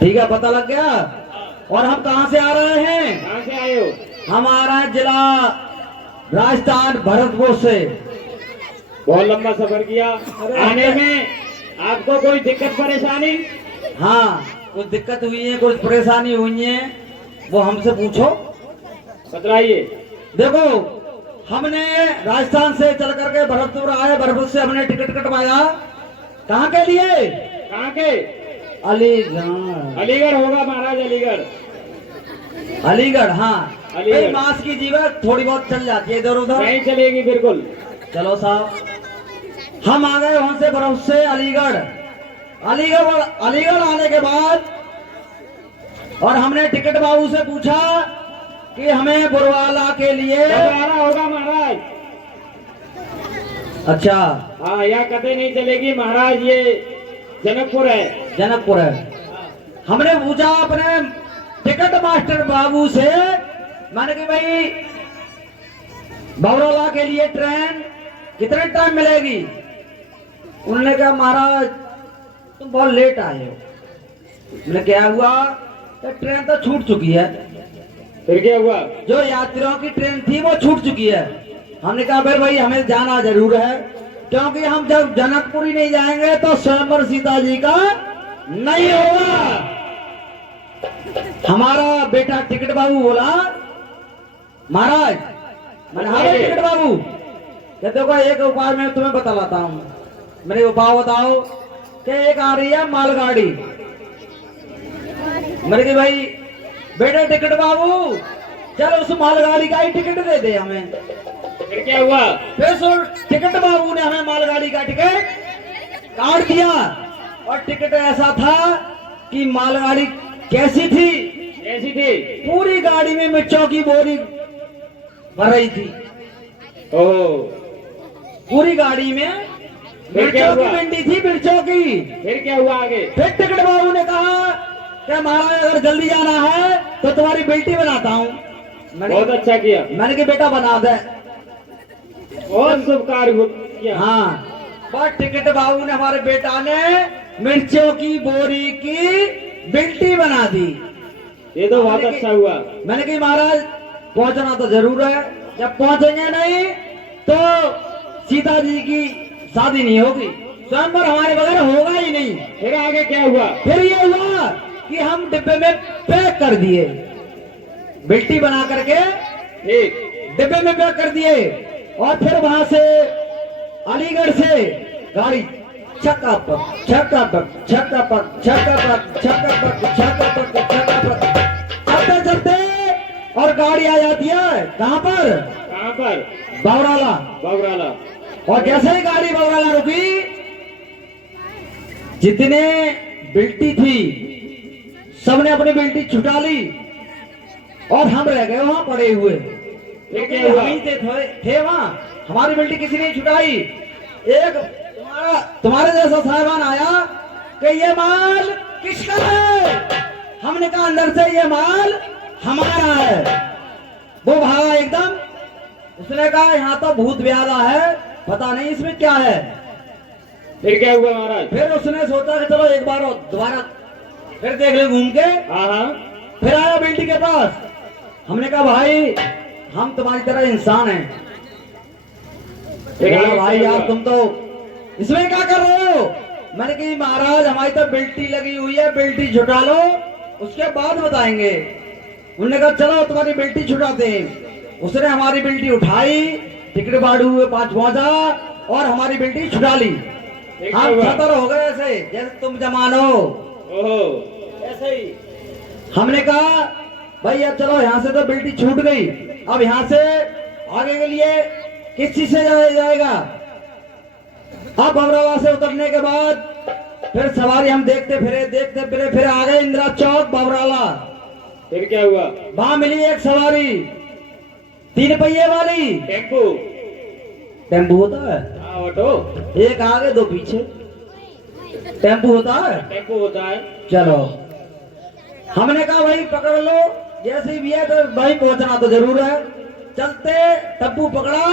ठीक है, पता लग गया। और हम कहाँ से आ रहे हैं? कहाँ से आए हो? हम आ रहे हैं जिला राजस्थान भरतपुर से। बहुत लंबा सफर किया। आने में आपको कोई दिक्कत परेशानी? हाँ, कुछ दिक्कत हुई है, कुछ परेशानी हुई है, वो हमसे पूछो। बतलाइए। देखो, हमने राजस्थान से चल करके भरतपुर आए। भरतपुर से हमने टिकट कटवाया। कहाँ के लिए? कहाँ के? अलीगढ़। अलीगढ़ होगा महाराज, अलीगढ़। अलीगढ़, हाँ। अलीगढ़। भाई मास की जीवन थोड़ी बहुत चल जाती है इधर उधर। नहीं चलेगी बिल्कुल। चलो साहब, हम आ गए वहां से बर्फ से अलीगढ़। अलीगढ़ आने के बाद और हमने टिकट बाबू से पूछा कि हमें बुरवाला के लिए। बतलाना होगा महाराज। अच्छा, हाँ, यहाँ कतई नहीं चलेगी महाराज, ये जनकपुर है। जनकपुर है। हमने पूछा अपने टिकट मास्टर बाबू से, मैंने कि भाई बरौला के लिए ट्रेन कितने टाइम मिलेगी? उन्होंने कहा महाराज तुम बहुत लेट आए हो। मैंने क्या हुआ? तो ट्रेन तो छूट चुकी है। फिर क्या हुआ? जो यात्रियों की ट्रेन थी वो छूट चुकी है। हमने कहा फिर भाई हमें जाना जरूर है, क्योंकि हम जब जनकपुर ही नहीं जाएंगे तो स्वयंवर सीता जी का नहीं होगा। हमारा बेटा टिकट बाबू बोला महाराज, मैंने हाँ भाई टिकट बाबू, कहते हो एक उपाय मैं तुम्हें बतलाता हूँ। मेरे उपाय बताओ। कि एक आ रही है मालगाड़ी। मेरे की भाई बेटा टिकट बाबू, चल उस मालगाड़ी का ही टिकट दे दे हमें। फिर क्या हुआ? फिर सो टिकट बाबू ने हमें मालगाड़ी का टिकट काट दिया। और टिकट ऐसा था कि मालगाड़ी कैसी थी? कैसी थी? पूरी गाड़ी में मिर्चों की बोरी भर रही थी। ओह, पूरी गाड़ी में फिर क्या मिर्चों की हुआ? भिंडी थी, मिर्चों की। फिर क्या हुआ आगे? फिर टिकट बाबू ने कहा कि महाराज अगर जल्दी जाना है तो तुम्हारी बेटी बनाता हूँ। बहुत अच्छा किया। मैंने कि बेटा बना दे। बहुत शुभ कार्य किया। हाँ, बस टिकट बाबू ने हमारे बेटा ने मिर्चों की बोरी की बिल्टी बना दी। ये तो बहुत अच्छा हुआ। मैंने कहा महाराज पहुंचना तो जरूर है, जब पहुंचेंगे नहीं तो सीता जी की शादी नहीं होगी, स्वयंवर हमारे बगैर होगा ही नहीं। फिर आगे क्या हुआ? फिर ये हुआ कि हम डिब्बे में पैक कर दिए, बिल्टी बना करके ठीक। डिब्बे में पैक कर दिए। और फिर वहां से अलीगढ़ से गाड़ी छक्कापक छक्कापक छक्कापक छक्कापक छक्कापक छक्कापक छक्कापक चलते चलते और गाड़ी आ जाती है कहां पर? कहाँ पर? बौराला। बगराला। और जैसे ही गाड़ी बौराला रुकी, जितने बिल्टी थी सबने अपनी बिल्टी छुटा ली और हम रह गए वहां पड़े हुए। फिर क्या हुआ? हम ही थे वहां, हमारी बिल्टी किसी ने छुटाई। एक तुम्हारे जैसा साहबान आया कि ये माल किसका है? हमने कहा अंदर से ये माल हमारा है। वो भागा एकदम, उसने कहा यहाँ तो भूत व्याधा है, पता नहीं इसमें क्या है। फिर क्या हुआ महाराज? फिर उसने सोचा कि चलो एक बार और दोबारा फिर देख ले घूम के। हाँ हाँ। फिर आया बेटी के पास। हमने कहा भाई हम तुम्हारी तरह इंसान हैं। फिर बोला, आगे भाई क्या यार हुआ? तुम तो इसमें क्या कर रहे हो? मैंने कहा महाराज हमारी तो बिल्टी लगी हुई है, बिल्टी छुटा लो उसके बाद बताएंगे। उन्होंने कहा चलो तुम्हारी बिल्टी छुटाते हैं। उसने हमारी बिल्टी उठाई, टिकट बाड़ू हुए पास पहुंचा और हमारी बिल्टी छुटा ली। फिर क्या हम हुआ? छतर हो गए ऐसे जैसे तुम जमान हो। ओहो, ऐसे ही हमने कहा भाई अब चलो यहाँ से तो बिल्टी छूट गई, अब यहाँ से आगे के लिए किस चीज से जाया जाएगा? अब बमरावा से उतरने के बाद फिर सवारी हम देखते फिरे फिर आ गए इंदिरा चौक बमराला। फिर क्या हुआ? वहां मिली एक सवारी 3 पहिए वाली। टेम्पू। टेम्पू होता है, हाँ, ऑटो। एक आगे 2 पीछे। टेम्पू होता है। टेम्पू होता है। चलो हमने कहा भाई पकड़ लो, जैसे ही भी है तो भाई पहुंचना तो जरूर है। चलते टप्पू पकड़ा,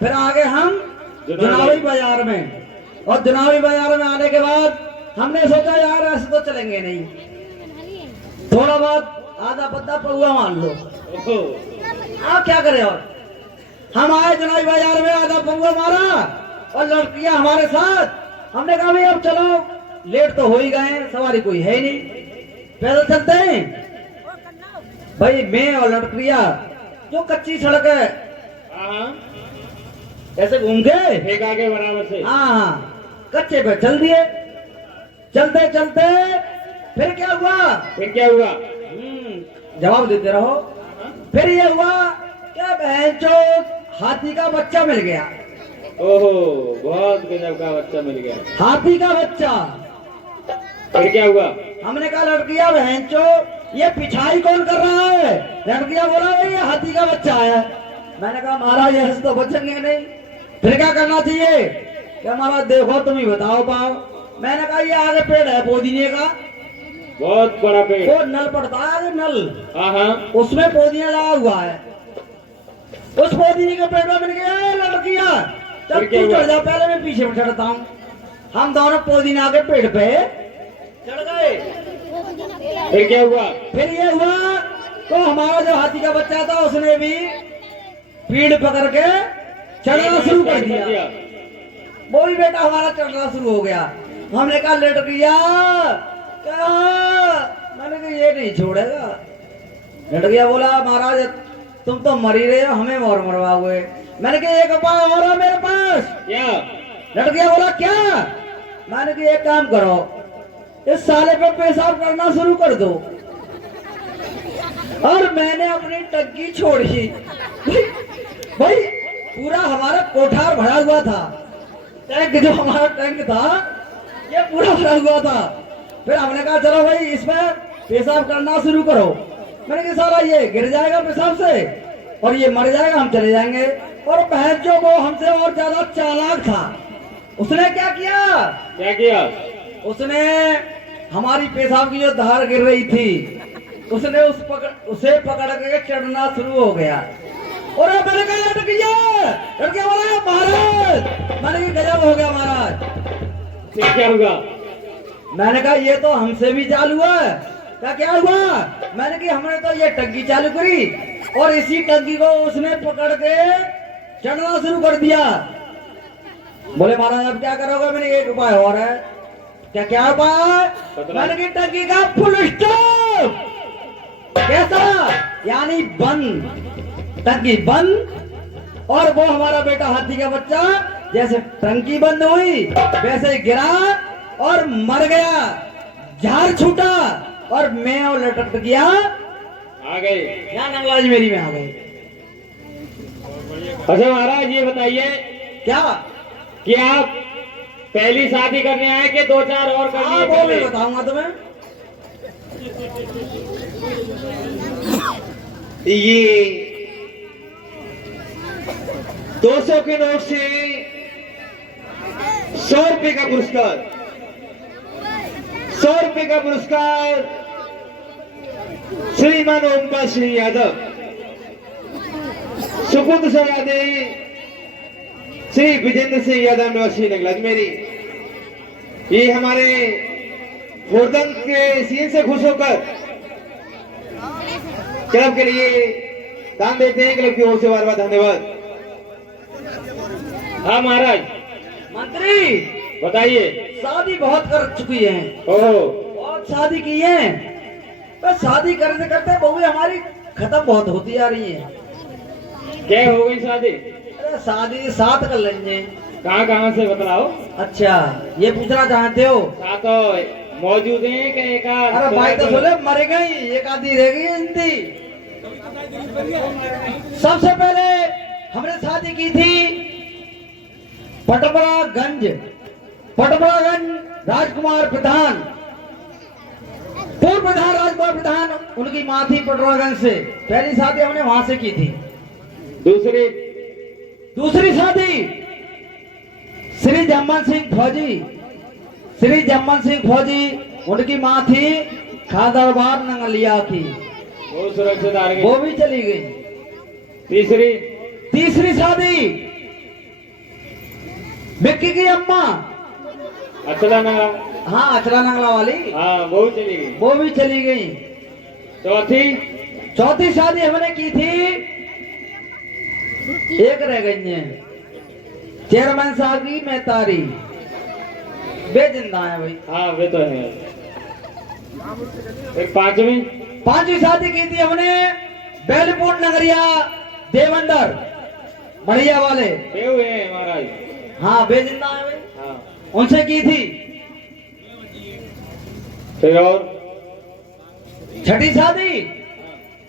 फिर आगे हम जुनावी बाजार में। और जुनावी बाजार में आने के बाद हमने सोचा यार ऐसे तो चलेंगे नहीं, थोड़ा बहुत आधा पत्ता पौआ मान लो। ओहो, आप क्या करें? और हम आए जुलाई बाजार में, आधा पौआ मारा और लड़कियां हमारे साथ। हमने कहा भाई अब चलो, लेट तो हो ही गए हैं, सवारी कोई है ही नहीं, पैदल चलते हैं। भाई मैं और लड़कियां जो कच्ची सड़क है हाँ, ऐसे घूम के, ठेका के बराबर से। हाँ हाँ, कच्चे पे चल दिए। चलते चलते फिर क्या हुआ? फिर क्या हुआ? जवाब देते रहो। फिर ये हुआ क्या, बहन चो हाथी का बच्चा मिल गया। ओहो, बहुत गजब का बच्चा मिल गया। हाथी का बच्चा। फिर क्या हुआ? हमने कहा लड़कियां बहन चो ये पिछाई कौन कर रहा है? लड़कियां बोला भाई ये हाथी का बच्चा है। मैंने कहा महाराज ऐसे तो बचेंगे नहीं, फिर क्या करना चाहिए? क्या महाराज देखो तुम ही बताओ पाओ। मैंने कहा ये आगे पेड़ है पुदीने का, बहुत बड़ा पेड़। वो नल पड़ता है आगे नल, हाँ हाँ, उसमें पुदीना लगा हुआ है। उस पुदीने के पेड़ में मिल गया। लड़कियां चल फिर क्या तू हुआ? चढ़ जा, पहले मैं पीछे में चढ़ता हूँ। हम दोनों पुदीना के पेड़ पे चढ़ गए। फिर क्या हुआ? फिर ये हुआ तो हमारा जो हाथी का बच्चा था उसने भी पीड़ पकड़ के चढ़ना शुरू कर दिया। वो भी बेटा हमारा चढ़ना शुरू हो गया। हमने कहा लड़किया क्या? मैंने कहा ये नहीं छोड़ेगा। लड़किया बोला महाराज तुम तो मर ही रहे हो, हमें और मरवाओगे। मैंने कहा एक उपाय और है मेरे पास। क्या? लड़किया बोला क्या? मैंने कहा एक काम करो, इस साले पे पेशाब करना शुरू कर दो। और मैंने अपनी टंकी छोड़ी। भाई पूरा हमारा कोठार भरा हुआ था, टैंक जो हमारा टैंक था ये पूरा भरा हुआ था। फिर हमने कहा चलो भाई इसमें पेशाब करना शुरू करो। मैंने कहा साला ये गिर जाएगा पेशाब से और ये मर जाएगा, हम चले जाएंगे। और बहन जो वो हमसे और ज्यादा चालाक था, उसने क्या किया? क्या किया? उसने हमारी पेशाब की जो धार गिर रही थी उसने उसे पकड़ के चढ़ना शुरू हो गया। और मैंने कहा लड़किया बोला महाराज, मैंने कहा गजब हो गया महाराज। फिर क्या हुआ? मैंने कहा ये तो हमसे भी चालू हुआ है। क्या हुआ? मैंने कहा हमने तो ये टंकी चालू करी और इसी टंकी को उसने पकड़ के चढ़ना शुरू कर दिया। बोले महाराज अब क्या करोगे? मैंने एक उपाय और है। क्या उपाय? मैंने कहा टंकी का फुल स्टॉप। कैसा? यानी बंद, टंकी बंद। और वो हमारा बेटा हाथी का बच्चा जैसे टंकी बंद हुई वैसे गिरा और मर गया, झाड़ छूटा और मैं और लटक गया। आ गए यहाँ नंगलाज मेरी में आ गई। अच्छा महाराज ये बताइए क्या? कि आप पहली शादी करने आए कि दो चार और कर लिए? वो मैं बताऊंगा तुम्हें। ये 200 के नोट से 100 रुपए का पुरस्कार, 100 रुपए का पुरस्कार श्रीमान ओमकार सिंह यादव, सुपुत्र सयादे श्री विजेंद्र सिंह यादव निवासी नगलाजमेरी। ये हमारे हुरदंग के सीन से खुश होकर क्लब के लिए दान देते हैं। क्लब की ओर से बार बार धन्यवाद। हाँ महाराज मंत्री बताइए। शादी बहुत कर चुकी है, ओहो, बहुत शादी की है, बस शादी करते करते बहुएं हमारी खत्म बहुत होती जा रही है। क्या हो गई शादी? अरे शादी 7 कर लेंगे। कहाँ कहाँ से बतलाओ। अच्छा ये पूछना चाहते हो? सातों मौजूद हैं कि एक आध? अरे भाई तो बोले मर गई, एक आधी रह गई हिंदी। सबसे पहले हमने शादी की थी पटबरागंज राजकुमार प्रधान, पूर्व प्रधान राजकुमार प्रधान, उनकी माँ थी पटबरागंज से। पहली शादी हमने वहां से की थी। दूसरी शादी श्री जम्मन सिंह फौजी, उनकी माँ थी खादरबार नंगलिया की, वो सुरक्षित आ गई। वो भी चली गई। तीसरी शादी विक्की की अम्मा, अचला नगर। हाँ अचला नंगला वाली, हाँ वो चली गई। वो भी चली गई। चौथी चौथी शादी हमने की थी, एक रह गई है, चेयरमैन साहब की मेहतारी, वे जिंदा है भाई। हाँ वे तो है। फिर पांचवी पांचवी शादी की थी हमने बेलपुर नगरिया देवंदर बढ़िया वाले, ये हुए हैं महाराज। हाँ वे जिंदा है भाई, हाँ उनसे की थी। फिर और छठी शादी,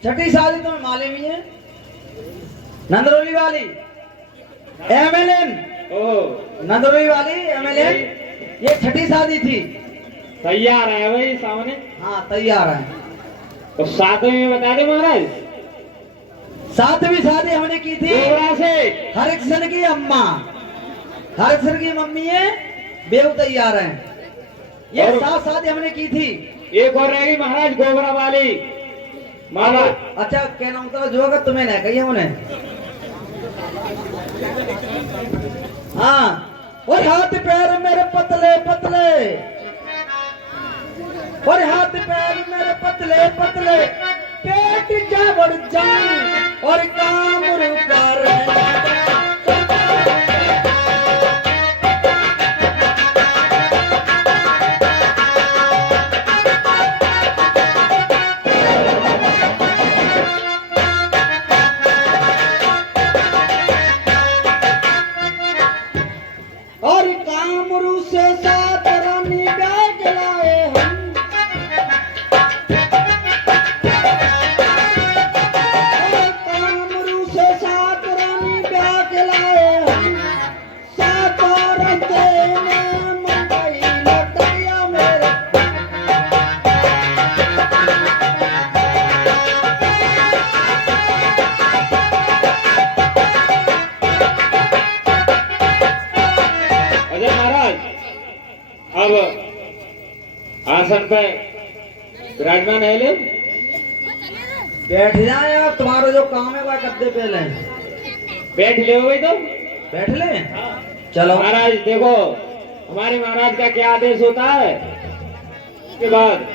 छठी शादी तो मालूम ही है, नंदरौली वाली एमएलएन, ओह नंदरौली वाली एमएलएन, ये छठी शादी थी। तैयार है भाई सामने। हाँ तैयार है। तो सातवीं में बता दे महाराज। सातवीं शादी हमने की थी गोबरा से हरिकृष्ण की अम्मा, हरिकृष्ण की मम्मी है, बेव तैयार है। ये और- 7 शादी हमने की थी। एक और रहेगी महाराज गोबरा वाली माला। अच्छा कहना होता जो अगर तुम्हें नहीं कही हमने। हाँ और हाथ पैर मेरे पतले पतले, और हाथ पैर मेरे पतले पतले, पेट जा बढ़ जाऊं और काम रुका रहना। और कामरू से सात रानी बैग लाए हम, और कामरू से सात रानी बैग लाए हम, सात रस्ते में मुंबई लौटाया मेरे। अजय महाराज अब आसन पे विराजमान है ले। बैठ जाए आप, तुम्हारा जो काम है वह गद्दे पे लें। बैठ ले हो भाई तो। बैठ ले चलो। महाराज देखो हमारे महाराज का क्या आदेश होता है उसके बाद।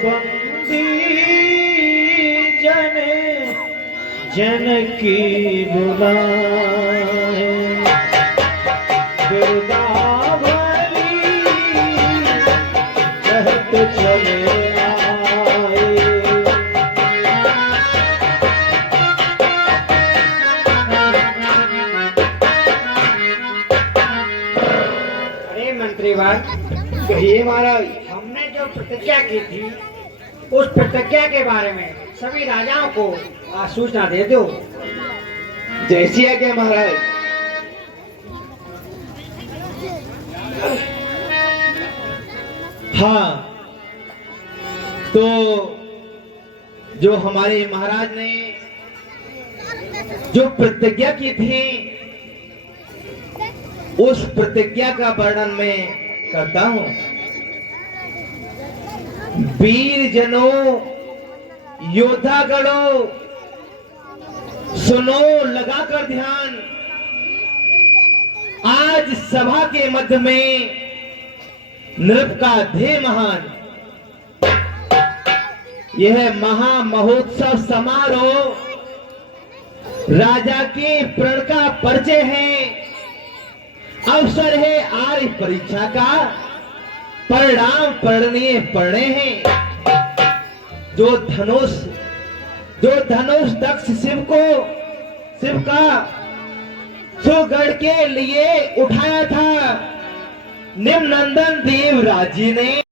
बंदी जन जन की बुलाए, बिरदावली कहत चले आए। अरे मंत्री भाई, कहिए महाराज। हमने जो प्रतिज्ञा की थी उस प्रतिज्ञा के बारे में सभी राजाओं को आज सूचना दे दो। जैसी आज्ञा महाराज। हाँ तो जो हमारे महाराज ने जो प्रतिज्ञा की थी उस प्रतिज्ञा का वर्णन मैं करता हूं। वीर जनों, योद्धा गणों, सुनो लगाकर ध्यान। आज सभा के मध्य में नृप का ध्येय महान, यह महा महोत्सव समारोह राजा के प्रण का परिचय है। अवसर है आर्य परीक्षा का, परिणाम पढ़ने पढ़ने हैं। जो धनुष दक्ष शिव का सुगढ़ के लिए उठाया था निम्नंदन देव राजी ने।